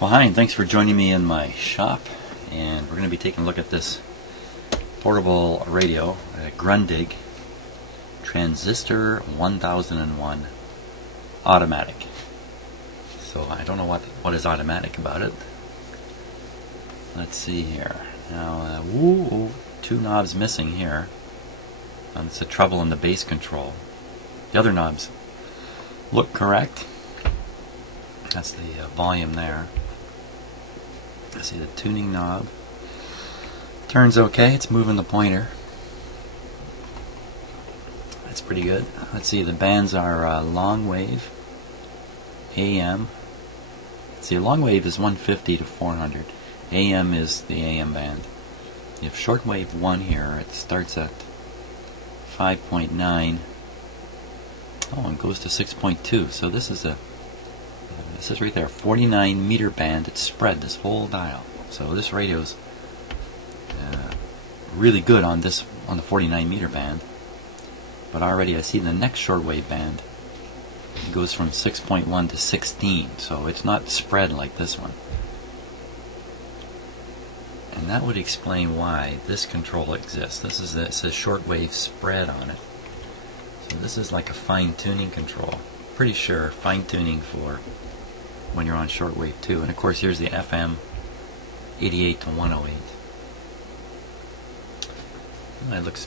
Well, hi, and thanks for joining me in my shop. And we're going to be taking a look at this portable radio, a Grundig Transistor 1001 automatic. So I don't know what is automatic about it. Let's see here. Now, two knobs missing here. It's the trouble in the bass control. The other knobs look correct. That's the volume there. I see the tuning knob. Turns okay, it's moving the pointer. That's pretty good. Let's see, the bands are long wave, AM. See, long wave is 150 to 400. AM is the AM band. You have shortwave 1 here. It starts at 5.9. Oh, and goes to 6.2. So this is right there, 49 meter band. It's spread this whole dial. So this radio's really good on the 49 meter band. But already I see the next shortwave band goes from 6.1 to 16. So it's not spread like this one. And that would explain why this control exists. It says shortwave spread on it. So this is like a fine-tuning control. Pretty sure fine-tuning for when you're on shortwave too. And of course here's the FM 88 to 108. It looks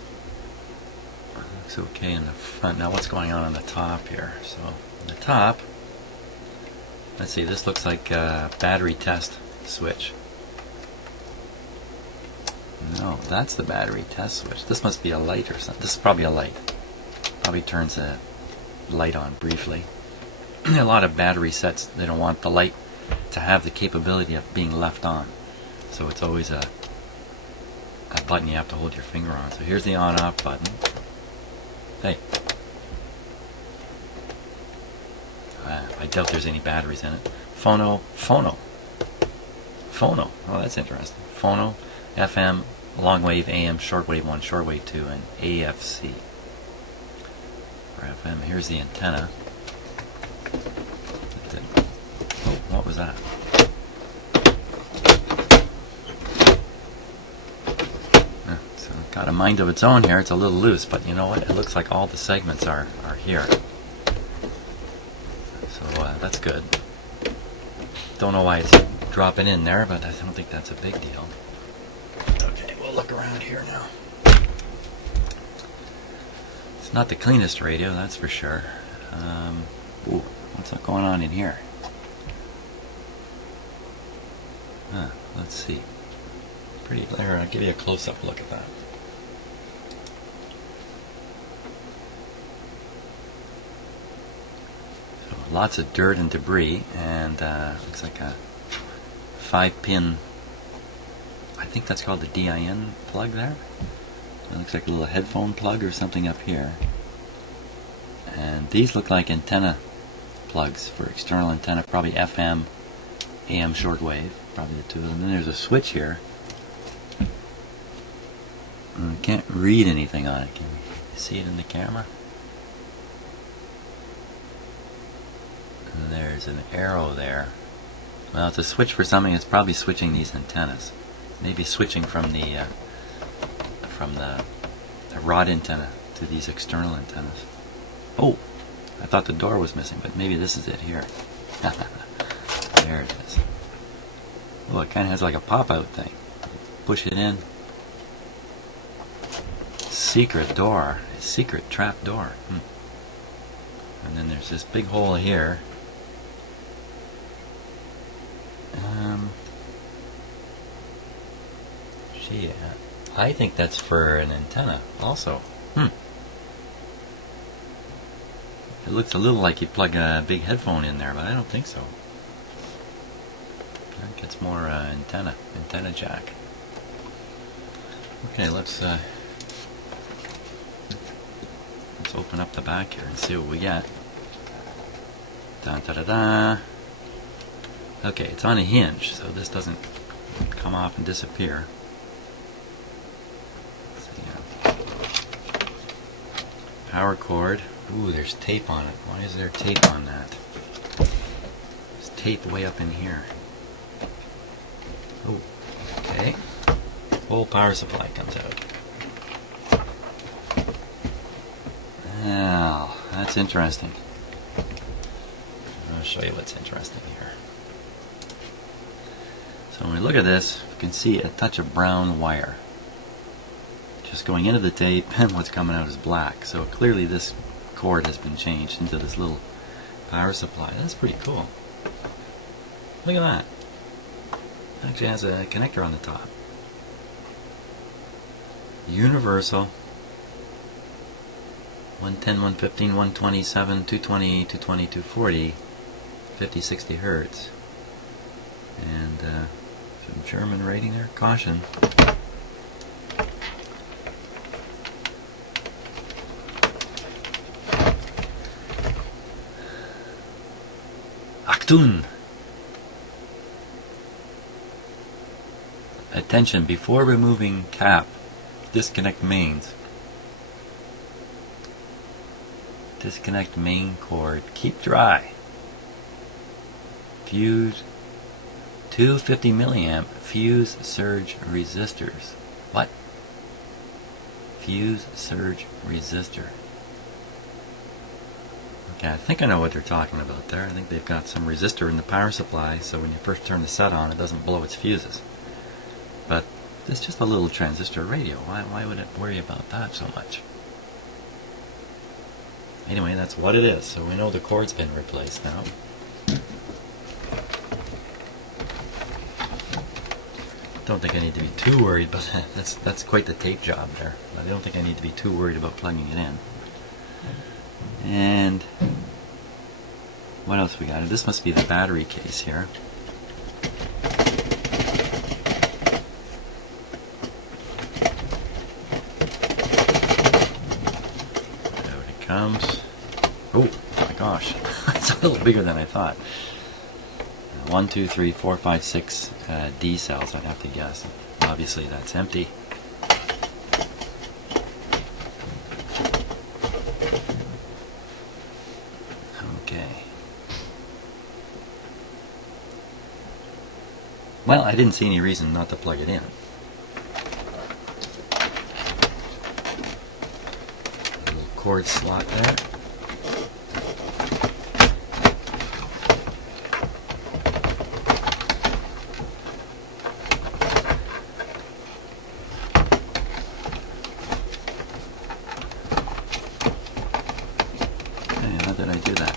okay in the front. Now what's going on the top here? So on the top, let's see, this looks like a battery test switch. No, that's the battery test switch. This must be a light or something. This is probably a light. Probably turns the light on briefly. A lot of battery sets, they don't want the light to have the capability of being left on. So it's always a button you have to hold your finger on. So here's the on-off button. Hey. I doubt there's any batteries in it. Phono. Oh, that's interesting. Phono, FM, long wave, AM, shortwave 1, shortwave 2, and AFC. For FM, here's the antenna. Oh, what was that? So it's got a mind of its own here. It's a little loose, but you know what? It looks like all the segments are here. So that's good. Don't know why it's dropping in there, but I don't think that's a big deal. Okay, we'll look around here now. It's not the cleanest radio, that's for sure. What's going on in here? Let's see. Pretty there. I'll give you a close-up look at that. So lots of dirt and debris, and looks like a 5-pin. I think that's called the DIN plug there. It looks like a little headphone plug or something up here. And these look like antenna plugs for external antenna, probably FM, AM shortwave, probably the two of them. And then there's a switch here. And I can't read anything on it. Can you see it in the camera? And there's an arrow there. Well, it's a switch for something. It's probably switching these antennas. Maybe switching from the rod antenna to these external antennas. Oh, I thought the door was missing, but maybe this is it here. There it is. Well, it kind of has like a pop-out thing. Push it in. Secret door. A secret trap door. And then there's this big hole here. Gee, I think that's for an antenna also. It looks a little like you plug a big headphone in there, but I don't think so. I think it's more antenna jack. Okay, let's open up the back here and see what we get. Da da da da. Okay, it's on a hinge, so this doesn't come off and disappear. Power cord. Ooh, there's tape on it. Why is there tape on that? There's tape way up in here. Oh, okay. Full power supply comes out. Now, that's interesting. I'll show you what's interesting here. So when we look at this, you can see a touch of brown wire just going into the tape, and what's coming out is black. So clearly this cord has been changed into this little power supply. That's pretty cool. Look at that. It actually has a connector on the top. Universal. 110, 115, 127, 220, 220, 240, 50, 60 hertz. And some German rating there. Caution. Achtung! Attention, before removing cap, disconnect mains. Disconnect main cord. Keep dry. Fuse 250 milliamp fuse surge resistors. What? Fuse surge resistor. Okay, I think I know what they're talking about there. I think they've got some resistor in the power supply, so when you first turn the set on, it doesn't blow its fuses. But it's just a little transistor radio. Why would it worry about that so much? Anyway, that's what it is. So we know the cord's been replaced now. Don't think I need to be too worried, but that's quite the tape job there. But I don't think I need to be too worried about plugging it in. And what else we got? This must be the battery case here. Out it comes. Oh my gosh, it's a little bigger than I thought. 1, 2, 3, 4, 5, 6 D cells, I'd have to guess. Obviously that's empty. Okay. Well, I didn't see any reason not to plug it in. Little cord slot there. How did I do that?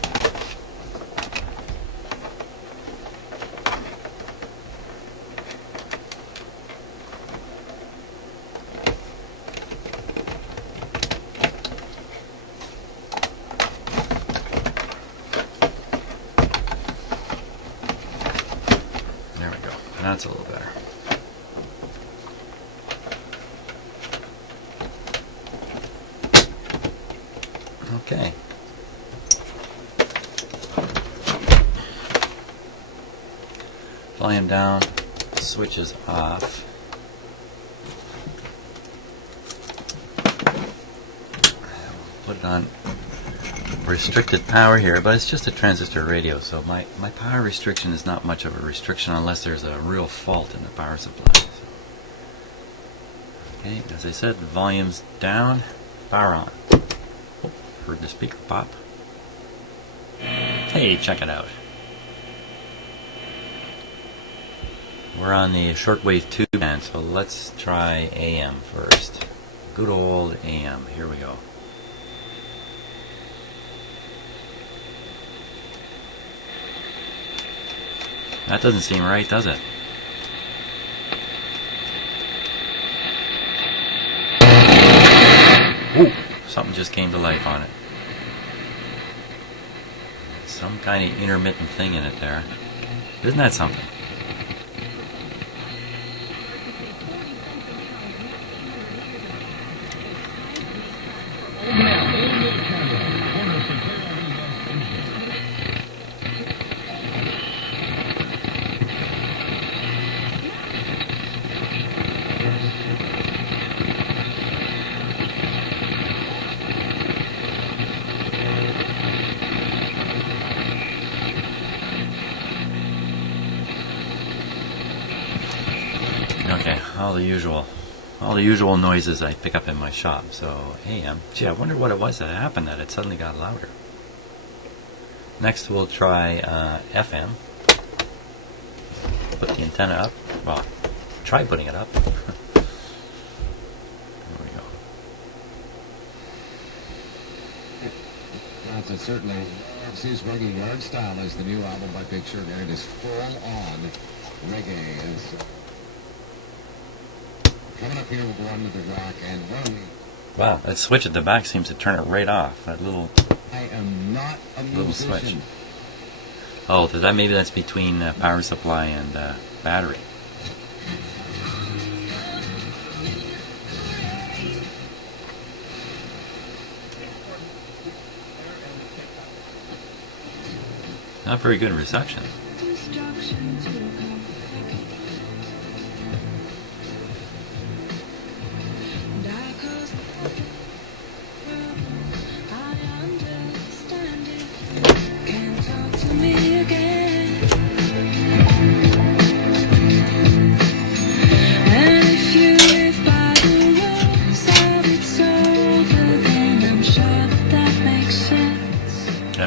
There we go. That's a little better. Okay. Volume down, switch is off. Put it on restricted power here, but it's just a transistor radio, so my power restriction is not much of a restriction unless there's a real fault in the power supply. So, okay, as I said, volume's down, power on. Oh, heard the speaker pop. Hey, check it out. We're on the shortwave tube band, so let's try AM first. Good old AM. Here we go. That doesn't seem right, does it? Ooh, something just came to life on it. Some kind of intermittent thing in it there. Isn't that something? all the usual noises I pick up in my shop. So AM. Gee, I wonder what it was that happened that it suddenly got louder. Next we'll try FM. Put the antenna up. Well, try putting it up. There we go. That's a certainly RFC's Reggae Yard Style is the new album by Big Sugar. It is full on reggae. It's coming up here with one with the rock and one. Wow, that switch at the back seems to turn it right off. That little Not a little switch. musician. Oh, maybe that's between power supply and battery. Not very good reception.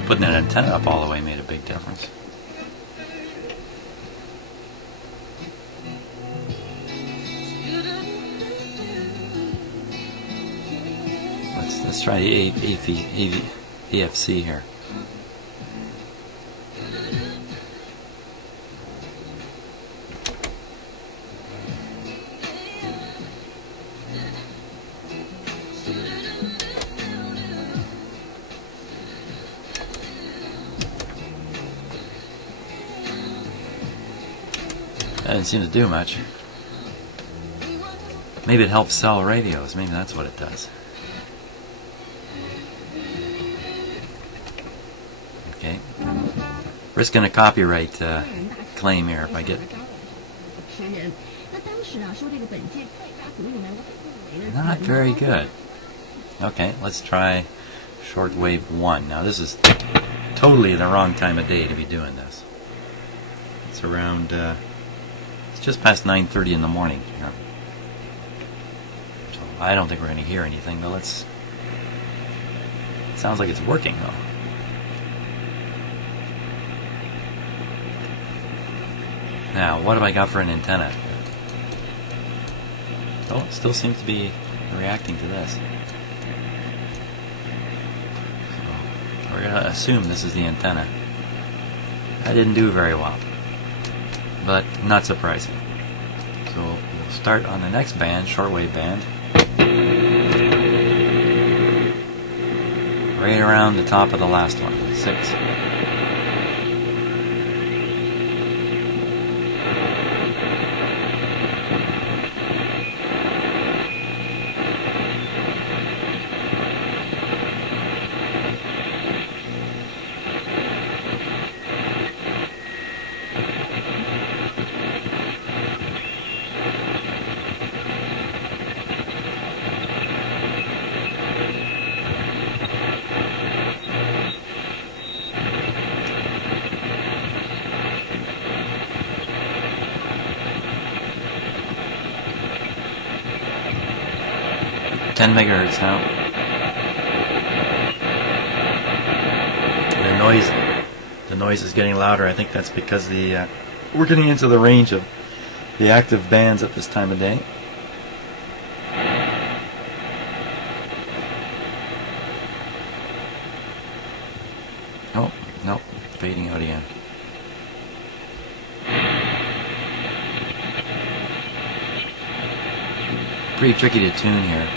Putting an antenna up all the way made a big difference. Let's try the AFC here. That didn't seem to do much. Maybe it helps sell radios. Maybe that's what it does. Okay. Risking a copyright claim here if I get... Not very good. Okay, let's try Shortwave 1. Now this is totally the wrong time of day to be doing this. It's around... it's just past 9:30 in the morning here. So I don't think we're going to hear anything, but let's... It sounds like it's working though. Now, what have I got for an antenna? Oh, it still seems to be reacting to this. So we're going to assume this is the antenna. That didn't do very well, but not surprising. So we'll start on the next band, shortwave band. Right around the top of the last one, 6. Megahertz now. The noise is getting louder. I think that's because we're getting into the range of the active bands at this time of day. Oh, no, fading out again. Pretty tricky to tune here.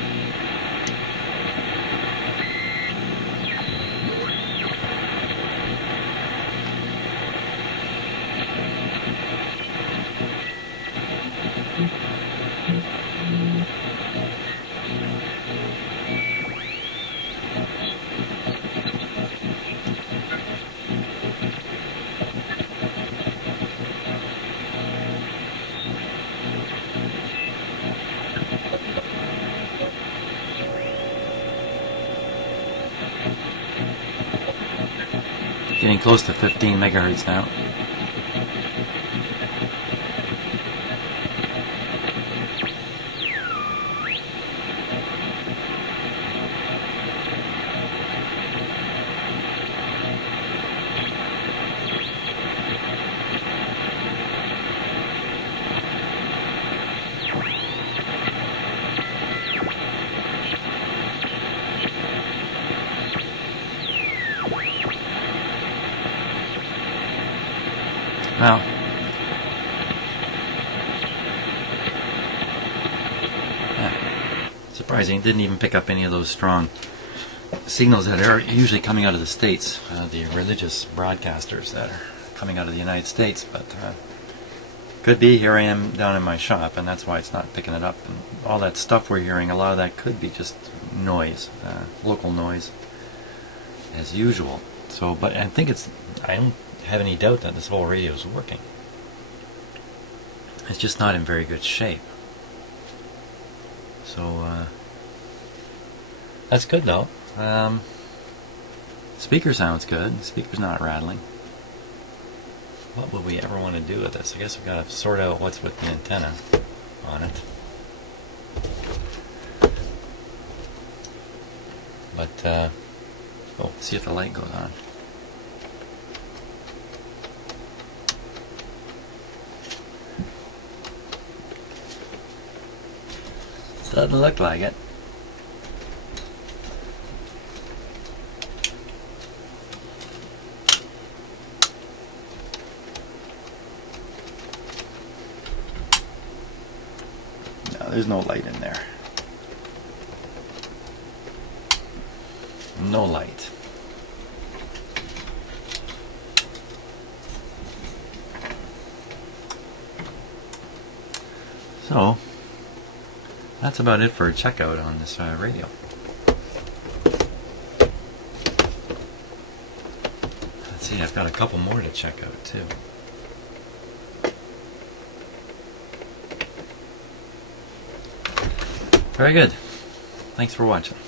Getting close to 15 megahertz now. Well, yeah, surprising. It didn't even pick up any of those strong signals that are usually coming out of the States, the religious broadcasters that are coming out of the United States. But could be, here I am down in my shop, and that's why it's not picking it up. And all that stuff we're hearing, a lot of that could be just noise, local noise, as usual. So, but I think I don't have any doubt that this whole radio is working. It's just not in very good shape. So, that's good though. Speaker sounds good. The speaker's not rattling. What would we ever want to do with this? I guess we've got to sort out what's with the antenna on it. But, oh, see if the light goes on. Doesn't look like it. No, there's no light in there. No light. So, that's about it for a checkout on this radio. Let's see, I've got a couple more to check out too. Very good. Thanks for watching.